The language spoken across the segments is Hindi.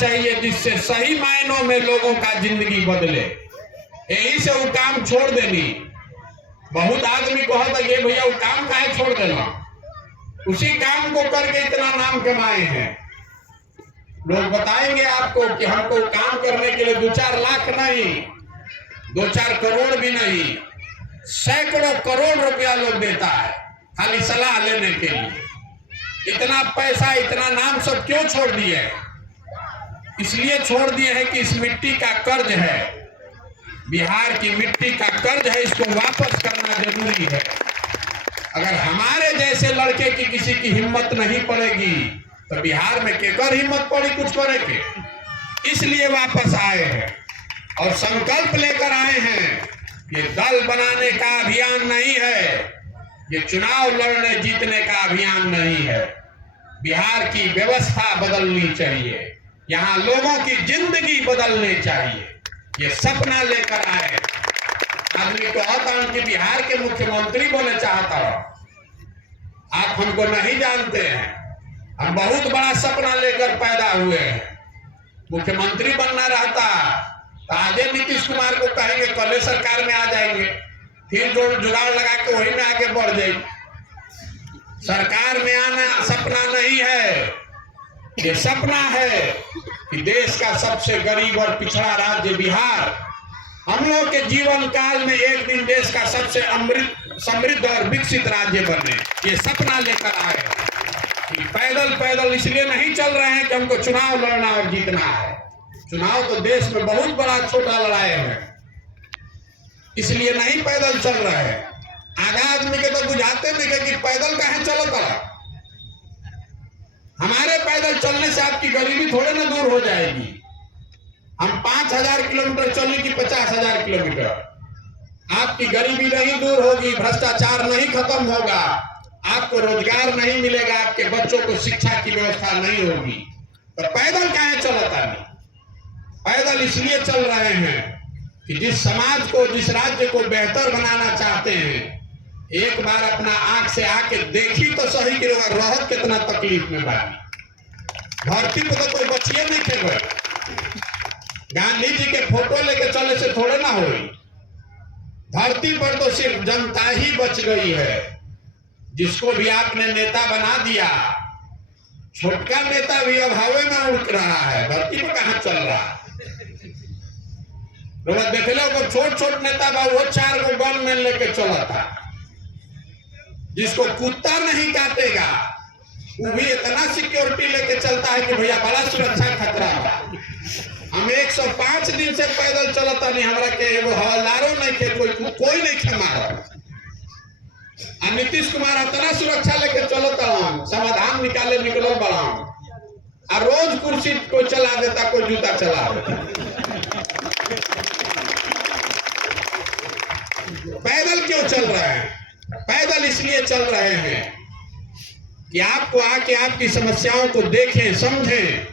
चाहिए जिससे सही मायनों में लोगों का जिंदगी बदले। यही से वो काम छोड़ देनी। बहुत आदमी कहता है भैया वो काम काहे छोड़ देना, उसी काम को करके इतना नाम कमाए हैं। लोग बताएंगे आपको कि हमको काम करने के लिए 2-4 लाख नहीं, 2-4 करोड़ भी नहीं, सैकड़ों करोड़ रुपया लोग देता है खाली सलाह लेने के लिए। इतना पैसा इतना नाम सब क्यों छोड़ दिए? इसलिए छोड़ दिए हैं कि इस मिट्टी का कर्ज है, बिहार की मिट्टी का कर्ज है, इसको वापस करना जरूरी है। अगर हमारे जैसे लड़के की किसी की हिम्मत नहीं पड़ेगी तो बिहार में केकर हिम्मत पड़ी कुछ करे के? इसलिए वापस आए हैं और संकल्प लेकर आए हैं। ये दल बनाने का अभियान नहीं है, ये चुनाव लड़ने जीतने का अभियान नहीं है। बिहार की व्यवस्था बदलनी चाहिए, यहाँ लोगों की जिंदगी बदलनी चाहिए, ये सपना लेकर आए। आदमी कहता हूं कि बिहार के मुख्यमंत्री बने चाहता हूं, आप हमको नहीं जानते हैं। हम बहुत बड़ा सपना लेकर पैदा हुए हैं। मुख्यमंत्री बनना रहता तो आजे नीतीश कुमार को कहेंगे कल सरकार में आ जाएंगे, फिर जो जुगाड़ लगा के वही में आगे बढ़ जाएंगे। सरकार में आना सपना नहीं है, ये सपना है कि देश का सबसे गरीब और पिछड़ा राज्य बिहार हम लोग के जीवन काल में एक दिन देश का सबसे समृद्ध और विकसित राज्य बने। ये सपना लेकर आए। पैदल पैदल इसलिए नहीं चल रहे हैं कि हमको चुनाव लड़ना और जीतना है। चुनाव तो देश में बहुत बड़ा छोटा लड़ाई है, इसलिए नहीं पैदल चल रहे हैं। आधा आदमी के तो बुझाते नहीं कि पैदल कहाँ चलो करा। हमारे पैदल चलने से आपकी गरीबी थोड़े ना दूर हो जाएगी। हम 5000 किलोमीटर चलने की 50,000 किलोमीटर, आपकी गरीबी नहीं दूर होगी, भ्रष्टाचार नहीं खत्म होगा, आपको रोजगार नहीं मिलेगा, आपके बच्चों को शिक्षा की व्यवस्था नहीं होगी। तो पैदल काहे चलता नहीं? पैदल इसलिए चल रहे हैं कि जिस समाज को जिस राज्य को बेहतर बनाना चाहते हैं, एक बार अपना आंख से आके देखी तो सही कि रहत कितना तकलीफ में बाकी। धरती पर तो कोई बचिए नहीं थे। गांधी जी के फोटो लेके चले से थोड़े ना हुई। धरती पर तो सिर्फ जनता ही बच गई है। जिसको भी आपने नेता बना दिया, छोटका नेता भी अब हवा में उड़ रहा है, धरती पर कहां चल रहा है। देख लो छोट छोट नेता बा वो 4 गो गन में लेके चला था। जिसको कुत्ता नहीं काटेगा वो भी इतना सिक्योरिटी लेके चलता है कि भैया बड़ा सुरक्षा खतरा है। हम 105 दिन से पैदल चलता नहीं, हमारा के वो हवलदारों नहीं थे, कोई नहीं खे मारा। नीतीश कुमार इतना सुरक्षा लेके चलता हूं, समाधान निकाले निकलो बड़ा और रोज कुर्सी को चला देता, कोई जूता चला देता। पैदल क्यों चल रहे हैं? पैदल इसलिए चल रहे हैं कि आपको आके आपकी समस्याओं को देखें, समझें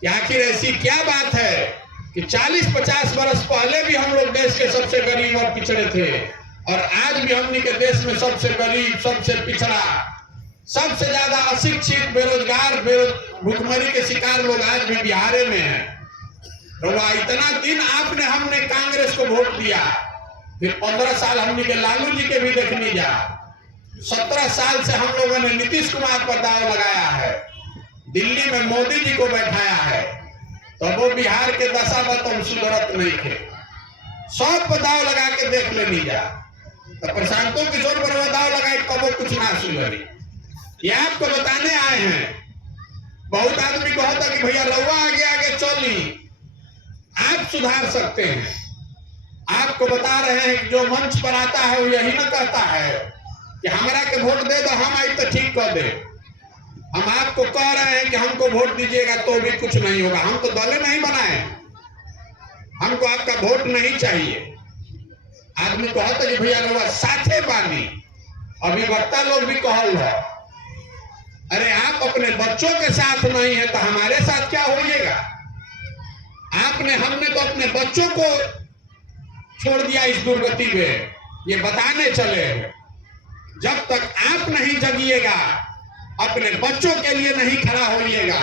कि आखिर ऐसी क्या बात है कि 40-50 वर्ष पहले भी हम लोग देश के सबसे गरीब और पिछड़े थे और आज भी हमने के देश में सबसे गरीब, सबसे पिछड़ा, सबसे ज्यादा अशिक्षित, बेरोजगार, भूखमरी के शिकार लोग आज भी बिहार में हैं। तो वह इतना दिन आपने हमने कांग्रेस को वोट दिया, फिर 15 साल हमने के लालू जी के भी देखने जा, 17 साल से हम लोगों ने नीतीश कुमार पर दाव लगाया है, दिल्ली में मोदी जी को बैठाया है, तो वो बिहार के दशा बतम सुधरत नहीं थे। सब पर दाव लगा के देख लेनी जा, तो प्रशांतों किशोर पर दाव लगाए तो वो कुछ ना सुधरी। ये आपको बताने आए हैं। बहुत आदमी कहता कि भैया रउआ आगे आगे चली, आप सुधार सकते हैं। आपको बता रहे हैं कि जो मंच पर आता है वो यही ना कहता है कि हमारा के वोट दे दो, हम आई तो ठीक कर दे। हम आपको कह रहे हैं कि हमको वोट दीजिएगा तो भी कुछ नहीं होगा। हम तो दले नहीं बनाए, हमको आपका वोट नहीं चाहिए। आदमी कहता कि भैया रउआ साथे बानी, अभिवक्ता लोग भी कहल है, अरे आप अपने बच्चों के साथ नहीं है तो हमारे साथ क्या होइएगा? आपने हमने तो अपने बच्चों को छोड़ दिया इस दुर्गति में। ये बताने चले जब तक आप नहीं जगिएगा, अपने बच्चों के लिए नहीं खड़ा होइएगा,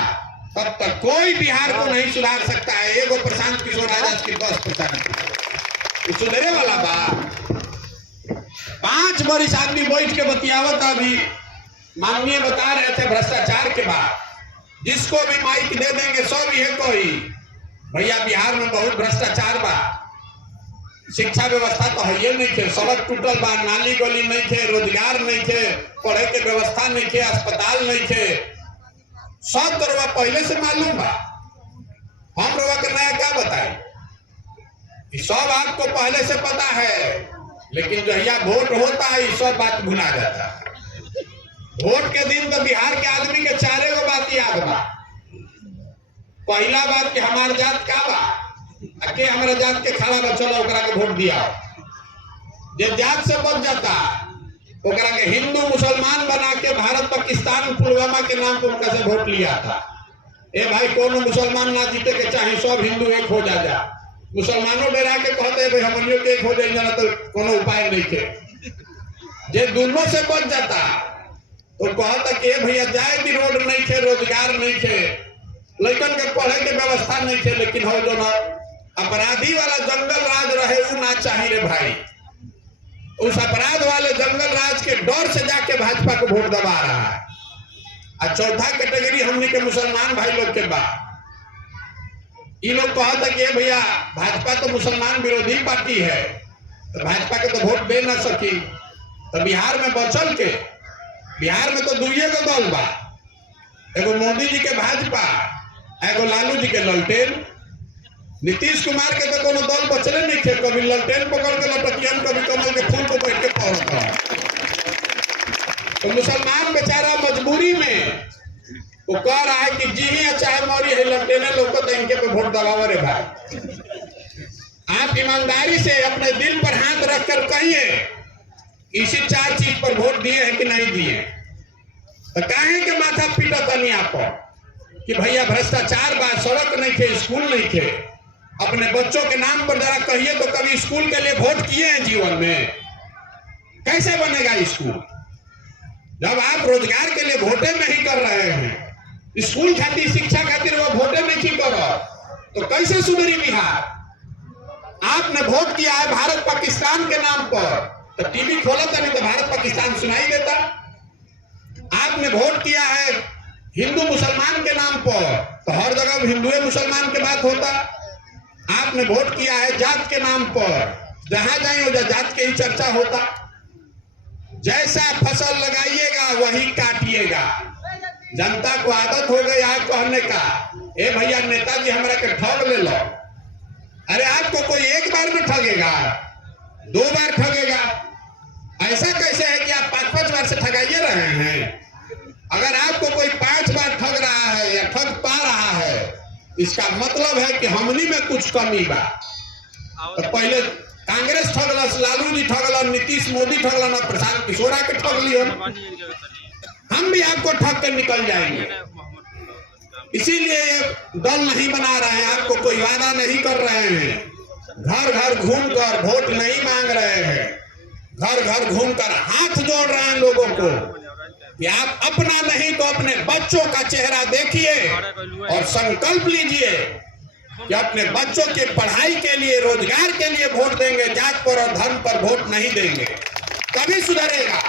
तब तक कोई बिहार को नहीं सुधार सकता है। एगो प्रशांत किशोर आजाद की 10% सुधरे वाला बा। 5 बरिस आदमी बैठ के बतियावत। अभी माननीय बता रहे थे भ्रष्टाचार के बाद जिसको भी माइक दे देंगे सब ये कोई भैया बिहार में बहुत भ्रष्टाचार बा। शिक्षा व्यवस्था तो है नहीं थे, सड़क टूटल बा, नाली गली नहीं थे, रोजगार नहीं थे, पढ़े के व्यवस्था नहीं थे, अस्पताल नहीं थे। सब तो रवा पहले से मालूम बा। हम रवा के नया क्या बताए, सब आपको पहले से पता है। लेकिन जहिया वोट होता है ये सब बात भुला जाता है। वोट के दिन तो बिहार के आदमी के 4 गो बात याद बा। पहला बात कि हमार जात का बा, के हमारा जात के खड़ा बा, चलो ओकरा के वोट दिया। जब जात से बच जाता ओकरा के हिंदू मुसलमान बना के भारत पाकिस्तान पुलवामा के नाम पर उनका से वोट लिया था। ए भाई कोनो मुसलमान ना जीते के चाहे सब हिंदू एक हो जा। मुसलमानों डरा के कहते भाई हमनियों के एक हो जाए तो कोनो उपाय नहीं थे। जे दोनों से बच जाता तो कहता कि भैया जाए भी रोड नहीं थे, रोजगार नहीं थे, लड़कन के पढ़े के व्यवस्था नहीं थे। लेकिन हो जो ना अपराधी वाला जंगल राज रहे वो ना चाहिए रे भाई। उस अपराध वाले जंगल राज के डर से जाके भाजपा को वोट दबा रहा है। और चौथा कैटेगरी हमने के मुसलमान भाई लोग के बाद ये लोग कहता कि भैया भाजपा तो मुसलमान विरोधी पार्टी है तो भाजपा के तो वोट दे ना सकी। तो बिहार में बचल के, बिहार में तो 2 गो दल बा, एगो मोदी जी के भाजपा, एगो लालू जी के ललटेन। नीतीश कुमार के तो कोनो दल बचले नहीं थे, कभी ललटेन पकड़ के लटकियन, कभी कमल के फूल को बैठ के पहुंचता। तो मुसलमान बेचारा मजबूरी में वो कह रहा है कि जी ही चाहे मौरी है ललटेने लोग तो इनके पे वोट दबाव रे भाई। आप ईमानदारी से अपने दिल पर हाथ रखकर कहिए इसी 4 चीज पर वोट दिए हैं कि नहीं दिए। तो काहे के माथा पीटा तनी आप कि भैया भ्रष्टाचार बा, सड़क नहीं थे, स्कूल नहीं थे। अपने बच्चों के नाम पर जरा कहिए तो कभी स्कूल के लिए वोट किए हैं जीवन में? कैसे बनेगा स्कूल जब आप रोजगार के लिए वोटे नहीं कर रहे हैं? स्कूल खातिर, शिक्षा खातिर वो वोटे नहीं करो तो कैसे सुधरी बिहार? आपने वोट किया है भारत पाकिस्तान के नाम पर, तो टीवी खोला था नहीं तो भारत पाकिस्तान सुनाई देता। आपने वोट किया है हिंदू मुसलमान के नाम पर, तो हर जगह हिंदू मुसलमान के बात होता। आपने वोट किया है जात के नाम पर, जहां जाए हो जात के ही चर्चा होता। जैसा फसल लगाइएगा वही काटिएगा। जनता को आदत हो गई आज कहने का, ए भैया नेताजी हमारा के ठग ले लो। अरे आपको कोई एक बार में ठगेगा, 2 बार ठगेगा? ऐसा कैसे है कि आप 5-5 बार से ठगाइए रहे हैं? अगर आपको कोई 5 बार ठग रहा है या ठग पा रहा है, इसका मतलब है कि हमनी में कुछ कमी बा। तो पहले कांग्रेस ठगलस, लालू जी ठगलन, नीतीश मोदी ठगलन, प्रशांत किशोर के ठग लियन। हम भी आपको ठग कर निकल जाएंगे। इसीलिए ये दल नहीं बना रहे हैं, आपको कोई वादा नहीं कर रहे हैं, घर घर घूमकर वोट नहीं मांग रहे हैं, घर घर घूमकर हाथ जोड़ रहे हैं लोगों को कि आप अपना नहीं तो अपने बच्चों का चेहरा देखिए और संकल्प लीजिए कि अपने बच्चों की पढ़ाई के लिए, रोजगार के लिए वोट देंगे, जात पर और धर्म पर वोट नहीं देंगे। तभी सुधरेगा,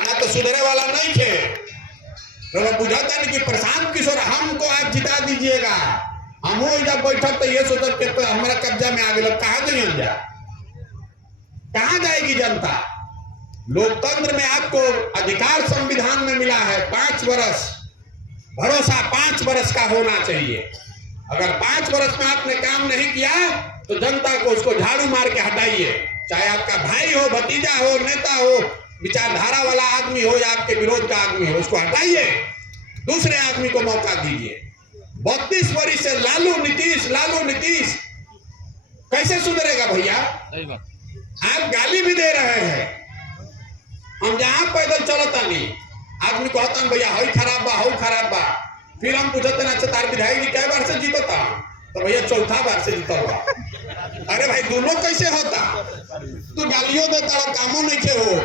ना तो सुधरे वाला नहीं थे। तो बुझाता नहीं कि प्रशांत किशोर हमको आप जिता दीजिएगा, हम जब बैठक तो ये सोचत के तो हमारा कब्जा में आ गया, कहाँ जाइए जा, कहाँ जाएगी जनता? लोकतंत्र में आपको अधिकार संविधान में मिला है 5 वर्ष, भरोसा 5 वर्ष का होना चाहिए। अगर 5 वर्ष में आपने काम नहीं किया तो जनता को उसको झाड़ू मार के हटाइए। चाहे आपका भाई हो, भतीजा हो, नेता हो, विचारधारा वाला आदमी हो या आपके विरोध का आदमी हो, उसको हटाइए, दूसरे आदमी को मौका दीजिए। 32 वर्ष से लालू नीतीश कैसे सुधरेगा भैया? आप गाली भी दे रहे हैं। हम जहां पैदल चलता नहीं, आदमी कहता भैया हई खराब बा, हऊ खराब बा, फिर हम पूछते ना तार विधायक जी कई बार से जीतता, तो भैया 4था बार से जीतल बा। अरे भाई दोनों कैसे होता? तू गालियों देता, कामों नहीं के हो,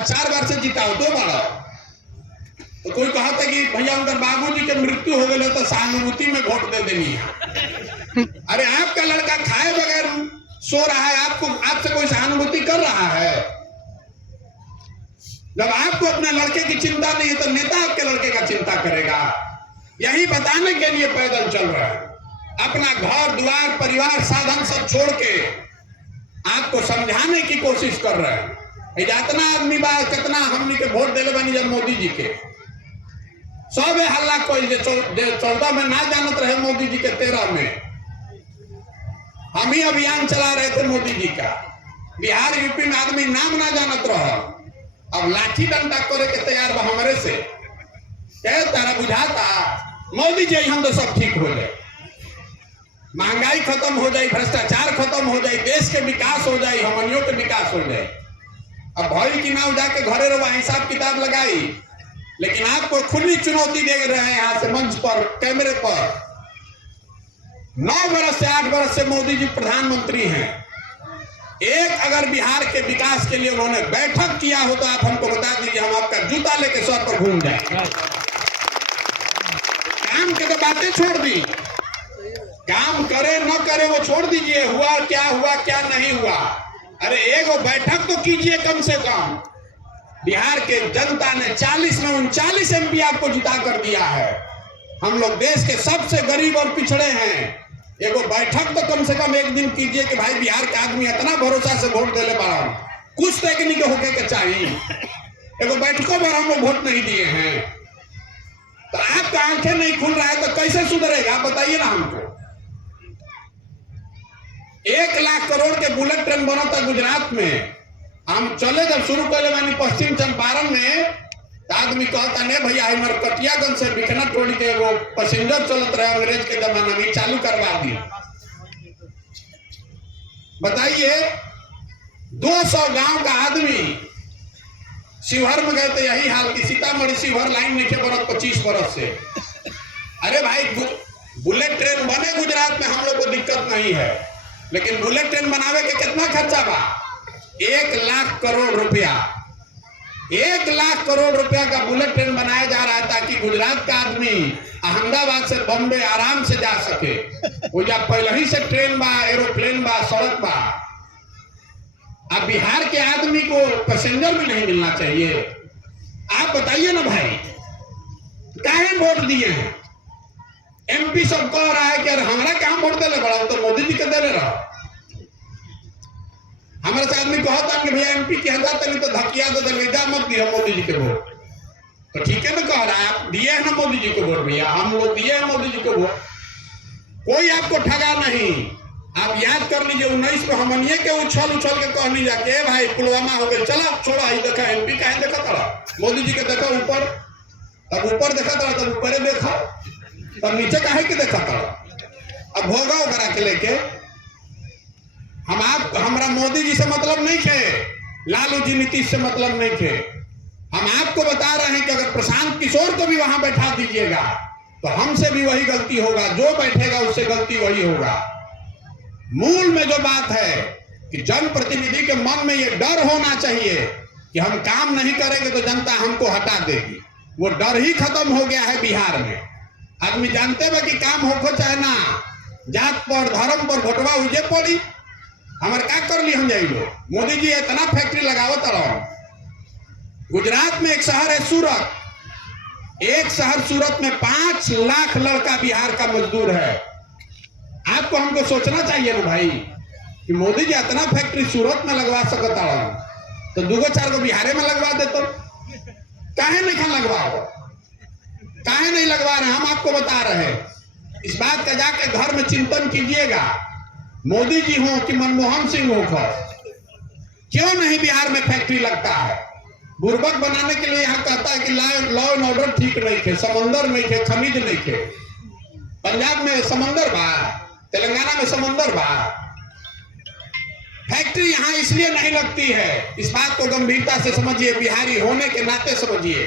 4 बार से जीता हो, 2 बार। तो कोई कहा था कि भैया उनका बाबूजी के मृत्यु हो गए तो सहानुभूति में वोट दे देनी है। अरे आपका लड़का खाए बगैर सो रहा है, आपको आपसे कोई सहानुभूति कर रहा है? जब आपको अपने लड़के की चिंता नहीं है तो नेता आपके लड़के का चिंता करेगा। यही बताने के लिए पैदल चल रहे हैं, अपना घर द्वार परिवार साधन सब छोड़ के आपको समझाने की कोशिश कर रहे हैं। इतना आदमी बा कितना हमनी के वोट दिले बनी जब मोदी जी के सब हल्ला कोई 14 में ना जानत रहे मोदी जी के 13 में हम ही अभियान चला रहे थे मोदी जी का। बिहार यूपी में आदमी नाम ना जानत रहा, अब लाठी डंडा करे के तैयार बा हमरे से। क्या तारा बुझाता मोदी जी हम तो सब ठीक हो जाए, महंगाई खत्म हो जाए, भ्रष्टाचार खत्म हो जाए, देश के विकास हो जाए, हमनियों के विकास हो जाए। अब भई की ना जाके घरे रहो हिसाब किताब लगाई, लेकिन आपको खुली चुनौती दे रहे हैं यहाँ से मंच पर कैमरे पर। 9 बरस से 8 बरस से मोदी जी प्रधानमंत्री हैं। एक अगर बिहार के विकास के लिए उन्होंने बैठक किया हो तो आप हमको बता दीजिए, हम आपका जूता लेके सर पर घूम जाए। काम के तो बातें छोड़ दी, काम करे न करे वो छोड़ दीजिए, हुआ क्या नहीं हुआ। अरे एगो बैठक तो कीजिए कम से कम। बिहार के जनता ने 40 में 39 MP आपको जिता कर दिया है। हम लोग देश के सबसे गरीब और पिछड़े हैं। एगो बैठक तो कम से कम एक दिन कीजिए कि भाई बिहार के आदमी इतना भरोसा से वोट देले पड़ा, कुछ टेक्निक होके के चाहिए। एगो बैठकों पर हम लोग वोट नहीं दिए हैं तो आपका आंखें नहीं खुल रहा है तो कैसे सुधरेगा बताइए ना हमको। 1 लाख करोड़ के बुलेट ट्रेन बना था गुजरात में। हम चले जब शुरू कर मानी पश्चिम चंपारण में तो आदमी कहता नहीं भैया हमारे कटियागंज से बिखना टोली के वो पैसेंजर चलत रहे अंग्रेज के जमाना में, चालू करवा दिए। बताइए 200 गांव का आदमी शिवहर में गए थे, यही हाल की सीतामढ़ी शिवहर लाइन नीचे बरस 25 बरस से। अरे भाई बुलेट ट्रेन बने गुजरात में हम लोग को दिक्कत नहीं है, लेकिन बुलेट ट्रेन बनावे के कितना खर्चा बा? 1 लाख करोड़ रुपया। 1 लाख करोड़ रुपया का बुलेट ट्रेन बनाया जा रहा है ताकि गुजरात का आदमी अहमदाबाद से बॉम्बे आराम से जा सके। वो जब पहले ही से ट्रेन बा, एरोप्लेन बा, सड़क बा। अब बिहार के आदमी को पैसेंजर भी नहीं मिलना चाहिए। आप बताइए ना भाई, काहे वोट दिए हैं? MP सब कह रहा है कि अरे हमारा काम वोट देले बड़ा, तो मोदी जी के देले रहा। हमारे से आदमी कहता कि भैया MP की हजार तक तो धकिया दो दरवेजा मत दिया मोदी जी के वोट। तो ठीक है ना कह रहा है, आप दिए हैं ना मोदी जी को वोट, भैया हम लोग दिए हैं मोदी जी को वोट। कोई आपको ठगा नहीं। आप याद कर लीजिए 19 को हमनिए के उछल के कहनी जाके भाई पुलवामा हो गए, चलो छोड़ा ही देखा MP का देखा था, मोदी जी के देखा ऊपर, तब ऊपर देखा था, तब ऊपर देखा, तब नीचे काहे के देखा था। अब होगा करा के लेके हमारा मोदी जी से मतलब नहीं थे, लालू जी नीतीश से मतलब नहीं थे। हम आपको बता रहे हैं कि अगर प्रशांत किशोर को भी वहां बैठा दीजिएगा तो हमसे भी वही गलती होगा, जो बैठेगा उससे गलती वही होगा। मूल में जो बात है कि जनप्रतिनिधि के मन में ये डर होना चाहिए कि हम काम नहीं करेंगे तो जनता हमको हटा देगी। वो डर ही खत्म हो गया है बिहार में। आदमी जानते हुए कि काम होको चाहे ना, जात पर धर्म पर भोटवा उजे पड़ी, हमारे क्या कर ली हम जाई लोग। मोदी जी इतना फैक्ट्री लगावत रहो। गुजरात में एक शहर है सूरत, एक शहर सूरत में 5 लाख लड़का बिहार का मजदूर है। आपको हमको सोचना चाहिए ना भाई कि मोदी जी इतना फैक्ट्री सूरत में लगवा सकता है तो 2-4 को बिहारे में लगवा दे। तो काहे नहीं लगवाओ, काहे नहीं लगवा रहे? हम आपको बता रहे हैं। इस बात का जाके घर में चिंतन कीजिएगा। मोदी जी हो कि मनमोहन सिंह हो, क्यों नहीं बिहार में फैक्ट्री लगता है? बुर्बक बनाने के लिए यहाँ कहता है कि लॉ एंड ऑर्डर ठीक नहीं थे, समंदर नहीं थे, खनिज नहीं थे। पंजाब में समंदर बा, तेलंगाना में समंदर बा। फैक्ट्री यहाँ इसलिए नहीं लगती है, इस बात को गंभीरता से समझिए, बिहारी होने के नाते समझिए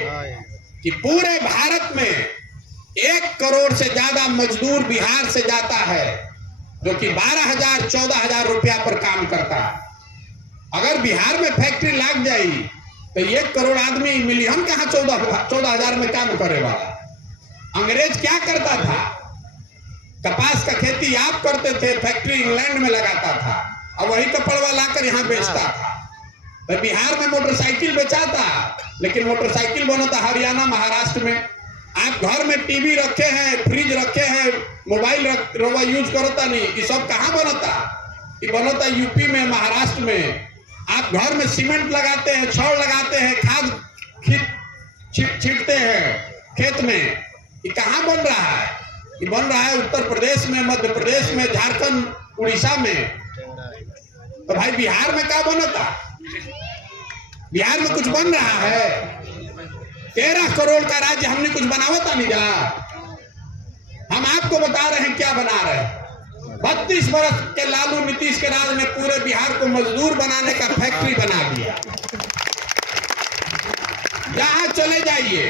कि पूरे भारत में 1 करोड़ से ज्यादा मजदूर बिहार से जाता है जो कि 12,000-14,000 रुपया पर काम करता है। अगर बिहार में फैक्ट्री लग जाए तो 1 करोड़ आदमी मिलियन कहाँ 14,000 में काम करे वाला। अंग्रेज क्या करता था? कपास का खेती आप करते थे, फैक्ट्री इंग्लैंड में लगाता था और वही कपड़वा लाकर यहाँ बेचता था। तो बिहार में मोटरसाइकिल बेचाता, लेकिन मोटरसाइकिल बनता हरियाणा महाराष्ट्र में। आप घर में टीवी रखे हैं, फ्रिज रखे हैं, मोबाइल रवा यूज करता नहीं, ये सब कहाँ बनता? ये बनता यूपी में, महाराष्ट्र में। आप घर में सीमेंट लगाते हैं, छड़ लगाते हैं, खाद छींटते हैं खेत में, ये कहाँ बन रहा है? ये बन रहा है उत्तर प्रदेश में, मध्य प्रदेश में, झारखंड, उड़ीसा में। तो भाई बिहार में क्या बनता? बिहार में कुछ बन रहा है? 13 करोड़ का राज्य हमने कुछ बनावता नहीं जा। हम आपको बता रहे हैं क्या बना रहे हैं। 32 वर्ष के लालू नीतीश के राज ने पूरे बिहार को मजदूर बनाने का फैक्ट्री बना दिया। जहां चले जाइए,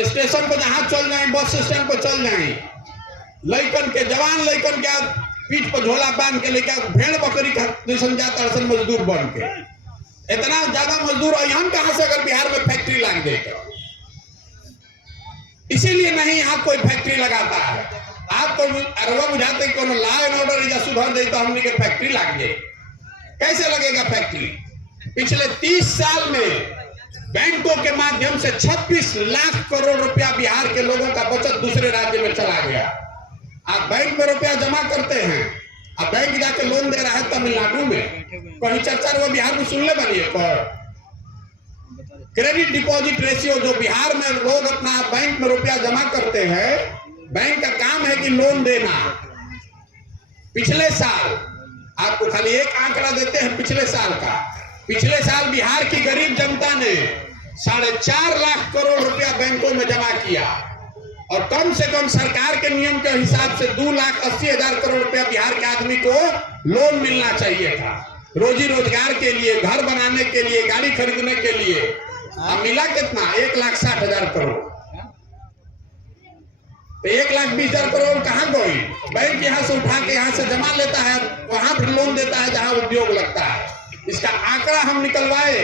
स्टेशन पर जहां चल जाए, बस स्टैंड पर चल जाए, लइकन के, जवान लइकन के पीठ पर झोला बांध के लेके भेड़ बकरी का जैसन जाता है मजदूर बन के। इतना ज्यादा मजदूर और हम कहां से अगर बिहार में फैक्ट्री लगा दे तो? इसीलिए नहीं यहाँ कोई फैक्ट्री लगाता है। आपको अरवा बुझाते कोनो लॉ एंड ऑर्डर या सुधर दे तो हमने के फैक्ट्री लग जाए। कैसे लगेगा फैक्ट्री? पिछले 30 साल में बैंकों के माध्यम से 26 लाख करोड़ रुपया बिहार के लोगों का बचत दूसरे राज्य में चला गया। आप बैंक में रुपया जमा करते हैं, अब बैंक जाके लोन दे रहा है तमिलनाडु में, कहीं चर्चा वो बिहार में सुनने बनिए पर क्रेडिट डिपॉजिट रेशियो जो बिहार में लोग अपना बैंक में रुपया जमा करते हैं, बैंक का काम है कि लोन देना। पिछले साल आपको खाली एक आंकड़ा देते हैं पिछले साल का। पिछले साल बिहार की गरीब जनता ने 4.5 लाख करोड़ रुपया बैंकों में जमा किया और कम से कम सरकार के नियम के हिसाब से 2,80,000 करोड़ रुपया बिहार के आदमी को लोन मिलना चाहिए था, रोजी रोजगार के लिए, घर बनाने के लिए, गाड़ी खरीदने के लिए। अब मिला कितना? 1,60,000 करोड़। तो 1,20,000 करोड़ कहाँ गई? बैंक यहाँ से उठा के यहाँ से जमा लेता है, वहां फिर लोन देता है जहां उद्योग लगता है। इसका आंकड़ा हम निकलवाए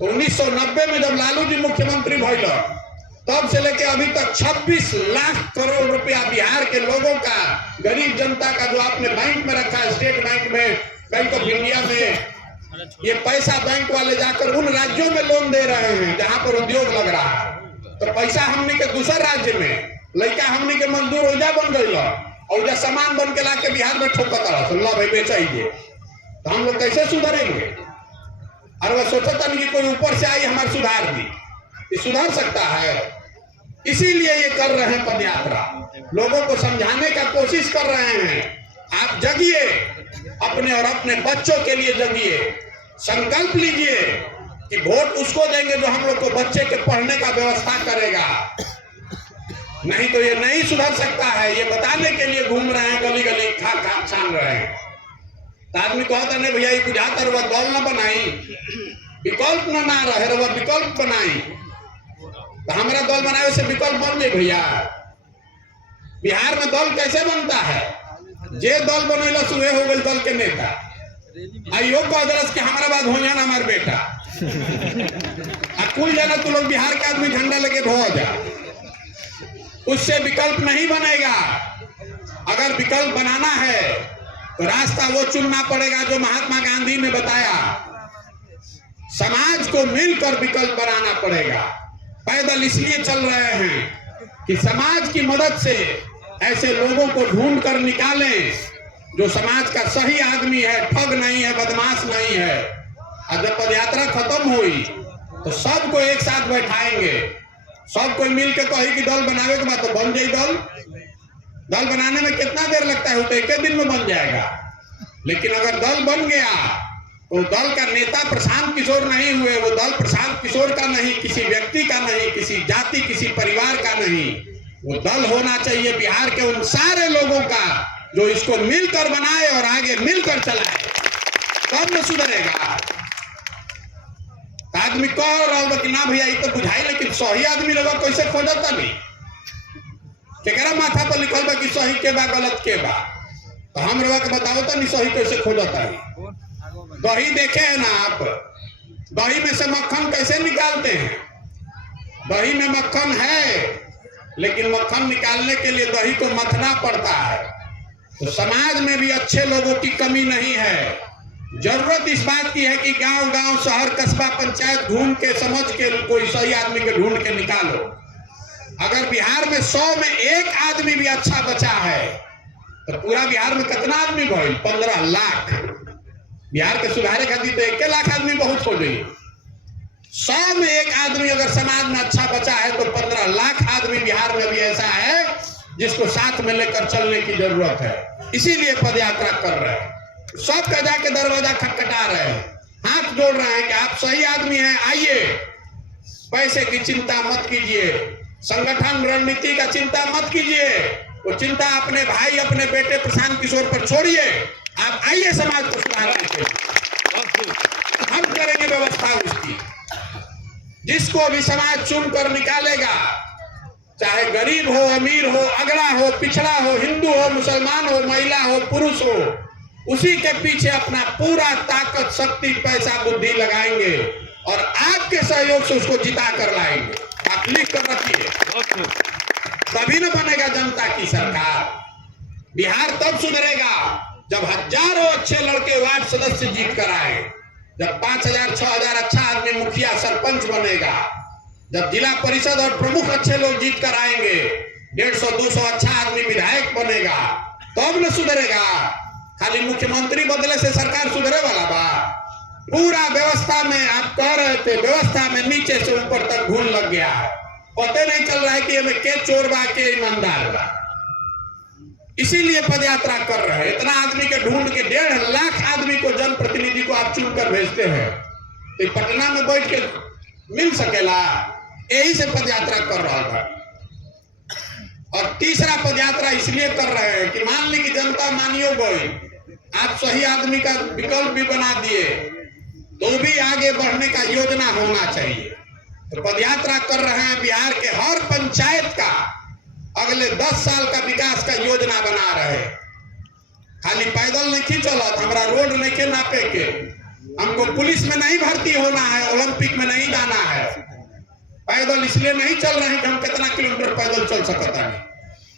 तो 1990 में जब लालू जी मुख्यमंत्री भइल, तब से लेके अभी तक 26 लाख करोड़ रुपया बिहार के लोगों का, गरीब जनता का, जो आपने बैंक में रखा है, स्टेट बैंक में, बैंक ऑफ इंडिया में, ये पैसा बैंक वाले जाकर उन राज्यों में लोन दे रहे हैं जहां पर उद्योग लग रहा है। तो पैसा हमने के दूसरे राज्य में लड़का हमने के मजदूर ओजा बन गई और ओजा सामान बन के लाके बिहार में ठोकता रहा, सुन लो भाई बेचाइए। तो हम लोग कैसे सुधरेंगे? और वह सोचता नहीं कि कोई ऊपर से आई हमारे सुधार दी, ये सुधर सकता है? इसीलिए ये कर रहे हैं पदयात्रा, लोगों को समझाने का कोशिश कर रहे हैं। आप जगिए, अपने और अपने बच्चों के लिए जगिए, संकल्प लीजिए कि वोट उसको देंगे जो हम लोग को बच्चे के पढ़ने का व्यवस्था करेगा। नहीं तो ये नहीं सुधर सकता है। ये बताने के लिए घूम रहे हैं, गली गली खा खा छान रहे हैं। तो आदमी कहता नहीं भैया ये बुझाता रहा दल न बनाई, विकल्प न रहे रहा विकल्प बनाई। तो हमारा दल बनाए से विकल्प बन जाए भैया। बिहार में दल कैसे बनता है? जे दल बनैला सुहे हो गई दल के नेता। आइयो कदरस के हमारा बात हो जाना हमारे बेटा कुल जाना तू लोग बिहार के आदमी झंडा लेके धो जा। उससे विकल्प नहीं बनेगा। अगर विकल्प बनाना है तो रास्ता वो चुनना पड़ेगा जो महात्मा गांधी ने बताया। समाज को मिलकर विकल्प बनाना पड़ेगा। पैदल इसलिए चल रहे हैं कि समाज की मदद से ऐसे लोगों को ढूंढ कर निकालें जो समाज का सही आदमी है, ठग नहीं है, बदमाश नहीं है। और जब पदयात्रा खत्म हुई तो सबको एक साथ बैठाएंगे, सब कोई मिल के कही कि दल बनावे के बाद तो बन जाए दल। दल बनाने में कितना देर लगता है? तो एक दिन में बन जाएगा। लेकिन अगर दल बन गया तो दल का नेता प्रशांत किशोर नहीं हुए, वो दल प्रशांत किशोर का नहीं, किसी व्यक्ति का नहीं, किसी जाति, किसी परिवार का नहीं। वो दल होना चाहिए बिहार के उन सारे लोगों का जो इसको मिलकर बनाए और आगे मिलकर चलाए, तब न सुधरेगा। आदमी कह रहा कि ना भैया ये तो बुझाई, लेकिन सही आदमी लोग कैसे खोजता नहीं? केकरा माथा पर लिखल बा कि सही के बा गलत के बा? तो हम लोग के बताओ तो नहीं सही कैसे खोजता है। दही देखे है ना आप, दही में से मक्खन कैसे निकालते हैं? दही में मक्खन है, लेकिन मक्खन निकालने के लिए दही को मथना पड़ता है। तो समाज में भी अच्छे लोगों की कमी नहीं है। जरूरत इस बात की है कि गांव गांव, शहर, कस्बा, पंचायत घूम के समझ के कोई सही आदमी के ढूंढ के निकालो। अगर बिहार में 100 में 1 आदमी भी अच्छा बचा है तो पूरा बिहार में कितना आदमी गए? 15 लाख। बिहार के सुधारे खातिर तो 1 लाख आदमी बहुत हो गई। 100 में 1 आदमी अगर समाज में अच्छा बचा है तो 15 लाख आदमी बिहार में भी ऐसा है जिसको साथ में लेकर चलने की जरूरत है। इसीलिए पदयात्रा कर रहे हैं। सबका जाके दरवाजा खटखटा रहे हैं, हाथ जोड़ रहे हैं कि आप सही आदमी हैं, आइए। पैसे की चिंता मत कीजिए, संगठन रणनीति का चिंता मत कीजिए, वो चिंता अपने भाई, अपने बेटे प्रशांत किशोर पर छोड़िए। आप आइए समाज को सुधारने के लिए, हम करेंगे व्यवस्था उसकी। जिसको भी समाज चुनकर निकालेगा, चाहे गरीब हो, अमीर हो, अगड़ा हो, पिछड़ा हो, हिंदू हो, मुसलमान हो, महिला हो, पुरुष हो, उसी के पीछे अपना पूरा ताकत, शक्ति, पैसा, बुद्धि लगाएंगे और आपके सहयोग से उसको जिता कर लाएंगे। आप लिख कर रखिए, तभी न बनेगा जनता की सरकार। बिहार तब सुधरेगा जब हजारों अच्छे लड़के वार्ड सदस्य जीत कर आए, जब 5000 6000 अच्छा आदमी मुखिया सरपंच बनेगा, जब जिला परिषद और प्रमुख अच्छे लोग जीत कर आएंगे, 150 200 अच्छा आदमी विधायक बनेगा, तब न सुधरेगा। खाली मुख्यमंत्री बदले से सरकार सुधरे वाला बा? पूरा व्यवस्था में, आप कह रहे थे व्यवस्था में नीचे से ऊपर तक घून लग गया है। पता नहीं चल रहा है कि हमें के चोर बा के ईमानदार बा। इसीलिए पदयात्रा कर रहे हैं। इतना आदमी के ढूंढ के 1.5 लाख आदमी को, जनप्रतिनिधि को आप चुनकर भेजते हैं, तो पटना में बैठ के मिल सकेला? यही से पदयात्रा कर रहा था। और तीसरा पदयात्रा इसलिए कर रहे हैं कि मान ली कि जनता मानियो गई, आप सही आदमी का विकल्प भी बना दिए, तो भी आगे बढ़ने का योजना होना चाहिए। तो पदयात्रा कर रहे हैं, बिहार के हर पंचायत का अगले 10 साल का विकास का योजना बना रहे हैं। खाली पैदल नहीं चलत, हमारा रोड नहीं नापे के, हमको पुलिस में नहीं भर्ती होना है, ओलंपिक में नहीं जाना है। पैदल इसलिए नहीं चल रहे हैं कि हम कितना किलोमीटर पैदल चल सकता है।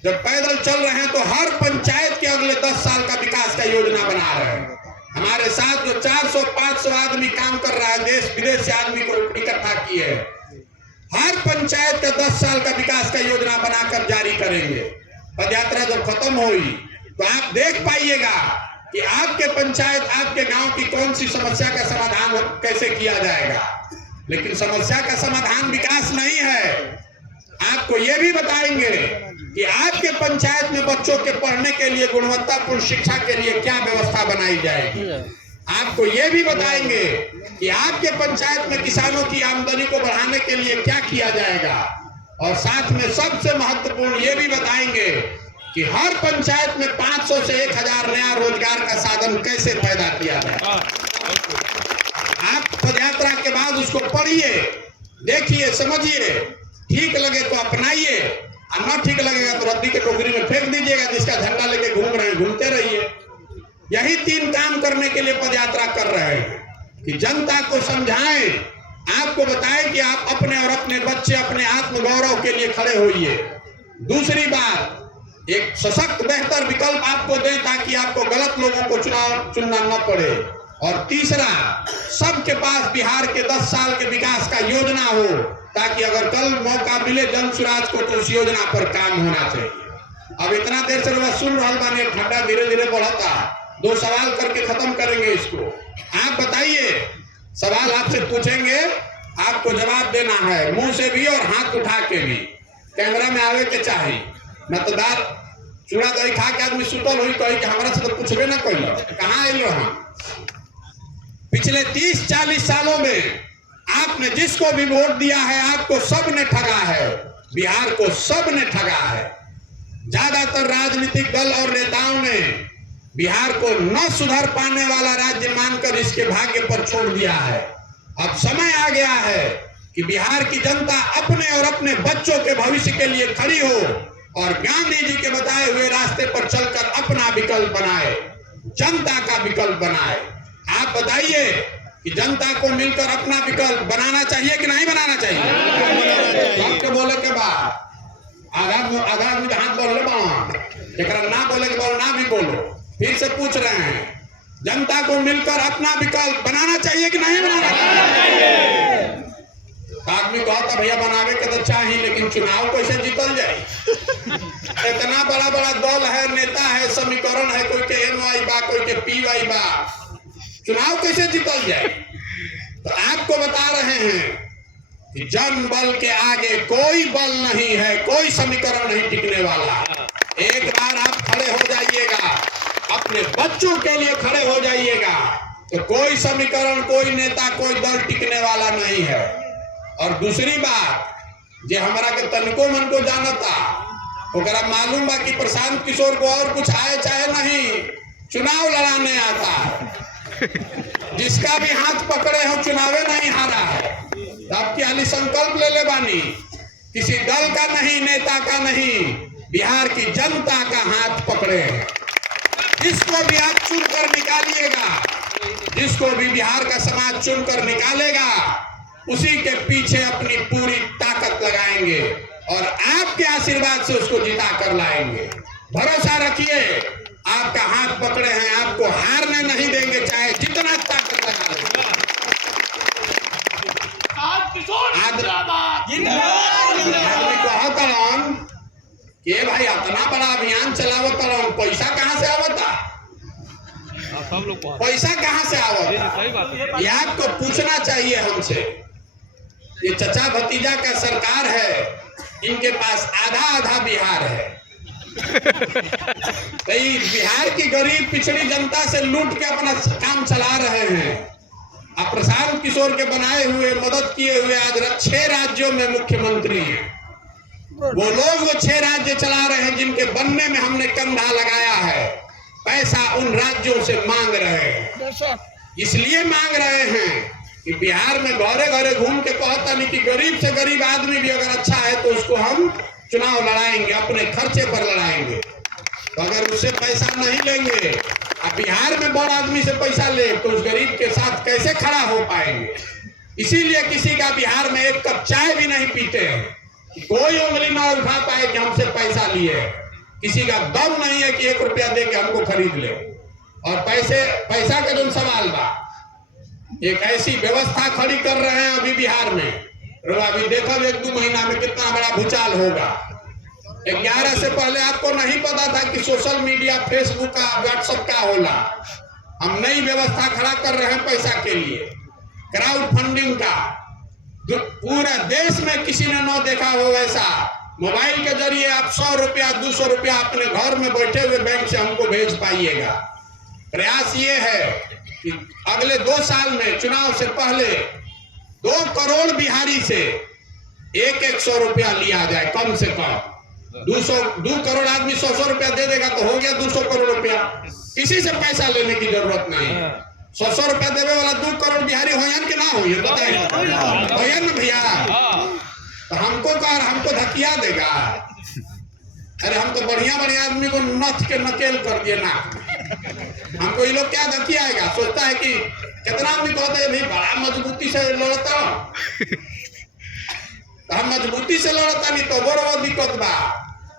जब पैदल चल रहे हैं तो हर पंचायत के अगले 10 साल का विकास का योजना बना रहे हैं। हमारे साथ जो 400-500 आदमी काम कर रहा है, देश विदेश से आदमी को इकट्ठा किए हैं, हर पंचायत का 10 साल का विकास का योजना बनाकर जारी करेंगे। पदयात्रा जब खत्म होगी तो आप देख पाइएगा कि आपके पंचायत, आपके गांव की कौन सी समस्या का समाधान कैसे किया जाएगा। लेकिन समस्या का समाधान विकास नहीं है। आपको यह भी बताएंगे कि आपके पंचायत में बच्चों के पढ़ने के लिए, गुणवत्तापूर्ण शिक्षा के लिए क्या व्यवस्था बनाई जाएगी। आपको यह भी बताएंगे कि आपके पंचायत में किसानों की आमदनी को बढ़ाने के लिए क्या किया जाएगा। और साथ में सबसे महत्वपूर्ण ये भी बताएंगे कि हर पंचायत में 500 से 1000 नया रोजगार का साधन कैसे पैदा किया जाए। आप पदयात्रा के बाद उसको पढ़िए, देखिए, समझिए, ठीक लगे तो अपनाइए, और न ठीक लगेगा तो रद्दी के टोकरी में फेंक दीजिएगा। जिसका झंडा लेके घूम रहे हैं, घूमते रहिए। यही 3 काम करने के लिए पदयात्रा कर रहे हैं कि जनता को समझाएं, आपको बताएं कि आप अपने और अपने बच्चे, अपने आत्मगौरव के लिए खड़े होइए। दूसरी बात, एक सशक्त बेहतर विकल्प आपको दें ताकि आपको गलत लोगों को चुनाव चुनना न पड़े। और तीसरा, सबके पास बिहार के 10 साल के विकास का योजना हो, ताकि अगर कल मौका मिले जन सुराज को तो उस योजना पर काम होना चाहिए। अब इतना देर से वह सुन रहा बानी, ठंडा धीरे धीरे बढ़ता। 2 सवाल करके खत्म करेंगे इसको। आप बताइए, सवाल आपसे पूछेंगे, आपको जवाब देना है, मुंह से भी और हाथ उठा के भी। कैमरा में आवे के चाहिए। मतदार चूड़ा दही खा के आदमी सुतल हुई कही कि हमारा से तो पूछबे ना कैल, कहाँ आयल रहा। पिछले 30-40 सालों में आपने जिसको भी वोट दिया है, आपको सब ने ठगा है। बिहार को सब ने ठगा है। ज्यादातर राजनीतिक दल और नेताओं ने बिहार को न सुधर पाने वाला राज्य मानकर इसके भाग्य पर छोड़ दिया है। अब समय आ गया है कि बिहार की जनता अपने और अपने बच्चों के भविष्य के लिए खड़ी हो और गांधी जी के बताए हुए रास्ते पर चलकर अपना विकल्प बनाए, जनता का विकल्प बनाए। आप बताइए, कि जनता को मिलकर अपना विकल्प बनाना चाहिए कि नहीं बनाना चाहिए? सबके बोले के बाद आधा आदमी हाथ बोले ना बोले के बोलो ना भी बोलो। फिर से पूछ रहे हैं, जनता को मिलकर अपना विकल्प बनाना चाहिए कि नहीं बनाना चाहिए? आदमी कहता भैया बनावे के तो चाहिए, लेकिन चुनाव कैसे जीतल जाए? इतना बड़ा बड़ा दल है, नेता है, समीकरण है, कोई के MY बा, कोई के PY बा, चुनाव कैसे जीतल जाए? तो आपको बता रहे हैं कि जन बल के आगे कोई बल नहीं है, कोई समीकरण नहीं टिकने वाला। एक बार आप खड़े हो जाइएगा, अपने बच्चों के लिए खड़े हो जाइएगा, तो कोई समीकरण, कोई नेता, कोई दल टिकने वाला नहीं है। और दूसरी बात, जो हमारा के तनिको मन को जानता, ओकरा मालूम बा कि प्रशांत किशोर को और कुछ आए चाहे नहीं, चुनाव लड़ाने आता। जिसका भी हाथ पकड़े हो चुनावे नहीं हारा। आपकी हाली संकल्प ले ले बानी, किसी दल का नहीं, नेता का नहीं, बिहार की जनता का हाथ पकड़े। जिसको भी आप चुनकर निकालिएगा, जिसको भी बिहार का समाज चुनकर निकालेगा, उसी के पीछे अपनी पूरी ताकत लगाएंगे और आपके आशीर्वाद से उसको जिता कर लाएंगे। भरोसा रखिए, आपका हाथ पकड़े हैं, आपको हारने नहीं देंगे, चाहे जितना ताकत लगा लें। ये भाई इतना बड़ा अभियान चलावत, पैसा कहाँ से आवता? पैसा कहाँ से आवता? ये आपको पूछना चाहिए हमसे। ये चचा भतीजा का सरकार है, इनके पास आधा आधा बिहार है। बिहार की गरीब पिछड़ी जनता से लूट के अपना काम चला रहे हैं। अब प्रशांत किशोर के बनाए हुए, मदद किए हुए आज 6 राज्यों में मुख्यमंत्री हैं। वो लोग वो 6 राज्य चला रहे हैं जिनके बनने में हमने कंधा लगाया है। पैसा उन राज्यों से मांग रहे हैं। इसलिए मांग रहे हैं कि बिहार में घरे घरे घूम के कहता नहीं कि गरीब से गरीब आदमी भी अगर अच्छा है तो उसको हम चुनाव लड़ाएंगे, अपने खर्चे पर लड़ाएंगे। तो अगर उससे पैसा नहीं लेंगे, अब बिहार में बड़ा आदमी से पैसा ले, तो उस गरीब के साथ कैसे खड़ा हो पाएंगे? इसीलिए किसी का बिहार में एक कप चाय भी नहीं पीते हैं, कोई उंगली ना उठा पाए कि हमसे पैसा लिए। किसी का दम नहीं है कि 1 रुपया दे के हमको खरीद ले। और पैसा का जो सवाल बा, एक ऐसी व्यवस्था खड़ी कर रहे हैं अभी बिहार में, अभी देखो 1-2 महीना में कितना बड़ा भूचाल होगा। 11 से पहले आपको नहीं पता था कि सोशल मीडिया, फेसबुक का, व्हाट्सएप का होला। हम नई व्यवस्था खड़ा कर रहे हैं पैसा के लिए, क्राउड फंडिंग का। जो पूरा देश में किसी ने न देखा हो वैसा, मोबाइल के जरिए आप 100 रुपया 200 रुपया अपने घर में बैठे हुए बैंक से हमको भेज पाइएगा। प्रयास ये है कि अगले 2 साल में, चुनाव से पहले 2 करोड़ बिहारी से 100 रुपया लिया जाए, कम से कम। 2 करोड़ आदमी 100 रुपया दे देगा तो हो गया 200 करोड़ रुपया। किसी से पैसा लेने की जरूरत नहीं। 100 रुपया देवे वाला 2 करोड़ बिहारी हो कि ना हो, ये बताइए। हो ना भैया? तो हमको धकिया देगा? अरे हम तो बढ़िया आदमी को नथ के नकेल कर दिए ना। हमको ये लोग क्या धकियाएगा? सोचता है कि कितना आदमी कहते हैं भाई बड़ा मजबूती से लड़ता, तो हम मजबूती से लड़ता नहीं तो बड़ा दिक्कत बा।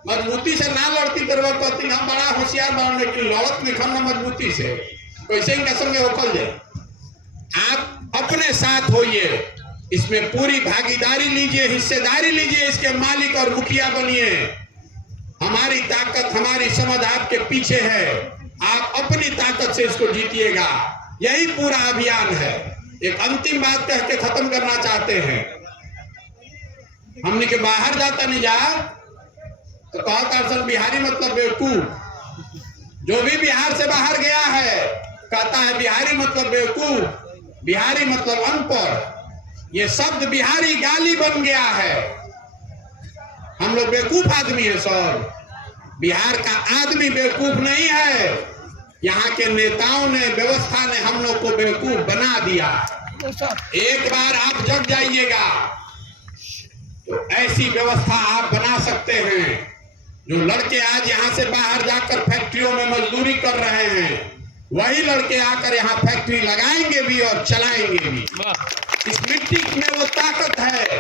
मजबूती से ना लड़ती तो कहती हम बड़ा होशियार बनने की लड़त नहीं खन मजबूती से, कैसे इनका संगे होकल जाए। आप अपने साथ होइए, इसमें पूरी भागीदारी लीजिए, हिस्सेदारी लीजिए, इसके मालिक और मुखिया बनिए। हमारी ताकत, हमारी समझ आपके पीछे है। आप अपनी ताकत से इसको जीतिएगा। यही पूरा अभियान है। एक अंतिम बात कह के खत्म करना चाहते हैं। हमने के बाहर जाता नहीं जा तो कहता बिहारी मतलब बेवकूफ। जो भी बिहार से बाहर गया है कहता है बिहारी मतलब बेवकूफ, बिहारी मतलब अनपढ़। ये शब्द बिहारी गाली बन गया है। हम लोग बेवकूफ आदमी है सर। बिहार का आदमी बेवकूफ नहीं है। यहाँ के नेताओं ने, व्यवस्था ने हम लोग को बेवकूफ बना दिया। एक बार आप जग जाइएगा तो ऐसी व्यवस्था आप बना सकते हैं। जो लड़के आज यहाँ से बाहर जाकर फैक्ट्रियों में मजदूरी कर रहे हैं, वही लड़के आकर यहाँ फैक्ट्री लगाएंगे भी और चलाएंगे भी। इस मिट्टी में वो ताकत है।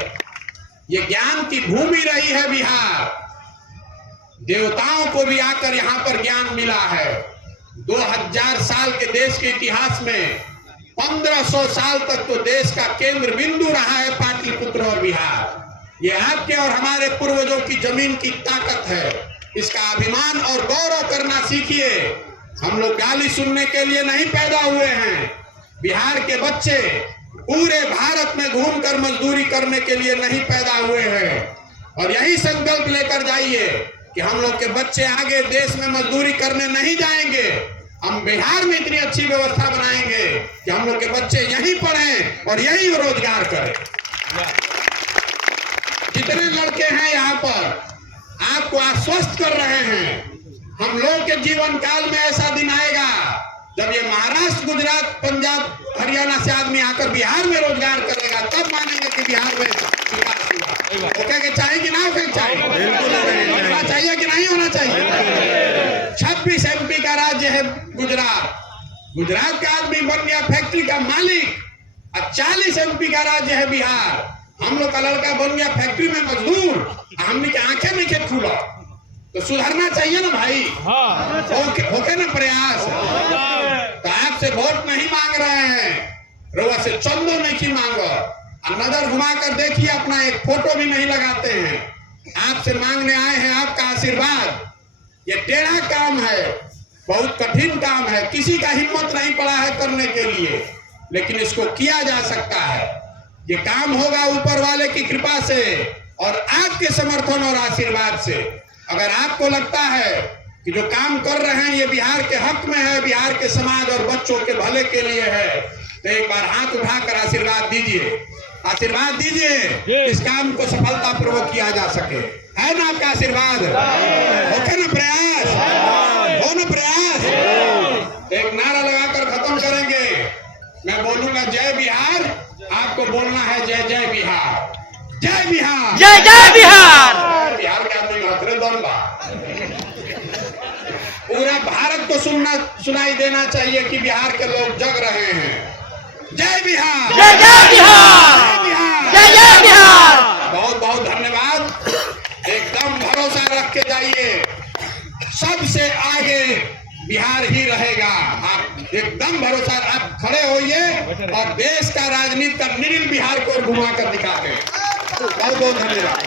ये ज्ञान की भूमि रही है बिहार। देवताओं को भी आकर यहाँ पर ज्ञान मिला है। 2000 साल के देश के इतिहास में 1500 साल तक तो देश का केंद्र बिंदु रहा है पाटलिपुत्र और बिहार। ये आपके और हमारे पूर्वजों की जमीन की ताकत है। इसका अभिमान और गौरव करना सीखिए। हम लोग गाली सुनने के लिए नहीं पैदा हुए हैं। बिहार के बच्चे पूरे भारत में घूमकर मजदूरी करने के लिए नहीं पैदा हुए हैं। और यही संकल्प लेकर जाइए कि हम लोग के बच्चे आगे देश में मजदूरी करने नहीं जाएंगे। हम बिहार में इतनी अच्छी व्यवस्था बनाएंगे कि हम लोग के बच्चे यहीं पढ़ें और यहीं रोजगार करें। जितने लड़के हैं यहाँ पर आपको आश्वस्त कर रहे हैं, हम लोग के जीवन काल में ऐसा दिन आएगा जब ये महाराष्ट्र, गुजरात, पंजाब, हरियाणा से आदमी आकर बिहार में रोजगार करेगा, तब मानेंगे कि बिहार में विकास हुआ। ओके के चाहिए कि ना ओके चाहिए? होना चाहिए कि नहीं होना चाहिए? 26 MP का राज्य है गुजरात। गुजरात का आदमी बन गया फैक्ट्री का मालिक। और 40 MP का राज्य है बिहार। हम लोग का लड़का बन गया फैक्ट्री में मजदूर। हमने की आंखें नहीं खेत खुला तो सुधरना चाहिए ना भाई। होके ना प्रयास। तो आपसे वोट नहीं मांग रहे हैं, रोआ से चंदो नहीं की मांगो। नजर घुमाकर देखिए, अपना एक फोटो भी नहीं लगाते हैं। आपसे मांगने आए हैं आपका आशीर्वाद। ये टेढ़ा काम है, बहुत कठिन काम है, किसी का हिम्मत नहीं पड़ा है करने के लिए, लेकिन इसको किया जा सकता है। ये काम होगा ऊपर वाले की कृपा से और आपके समर्थन और आशीर्वाद से। अगर आपको लगता है कि जो काम कर रहे हैं ये बिहार के हक में है, बिहार के समाज और बच्चों के भले के लिए है, तो एक बार हाथ उठाकर आशीर्वाद दीजिए। आशीर्वाद दीजिए इस काम को सफलतापूर्वक किया जा सके। है ना आपका आशीर्वाद? ओके ना प्रयास? हो ना प्रयास? एक नारा लगाकर खत्म करेंगे। मैं बोलूंगा जय बिहार, आपको बोलना है जय जय बिहार। जय बिहार, जय जय बिहार। बिहार के आदमी हथरे दौड़वा पूरा भारत को सुनाई देना चाहिए कि बिहार के लोग जग रहे हैं। जय बिहार, जय जय बिहार, जय जय बिहार। बहुत बहुत धन्यवाद। एकदम भरोसा रख के जाइए, सबसे आगे बिहार ही रहेगा। आप एकदम भरोसा, आप खड़े होइए और देश का राजनीति का निरिल बिहार को घुमा कर दिखाते हैं। बहुत बहुत धन्यवाद।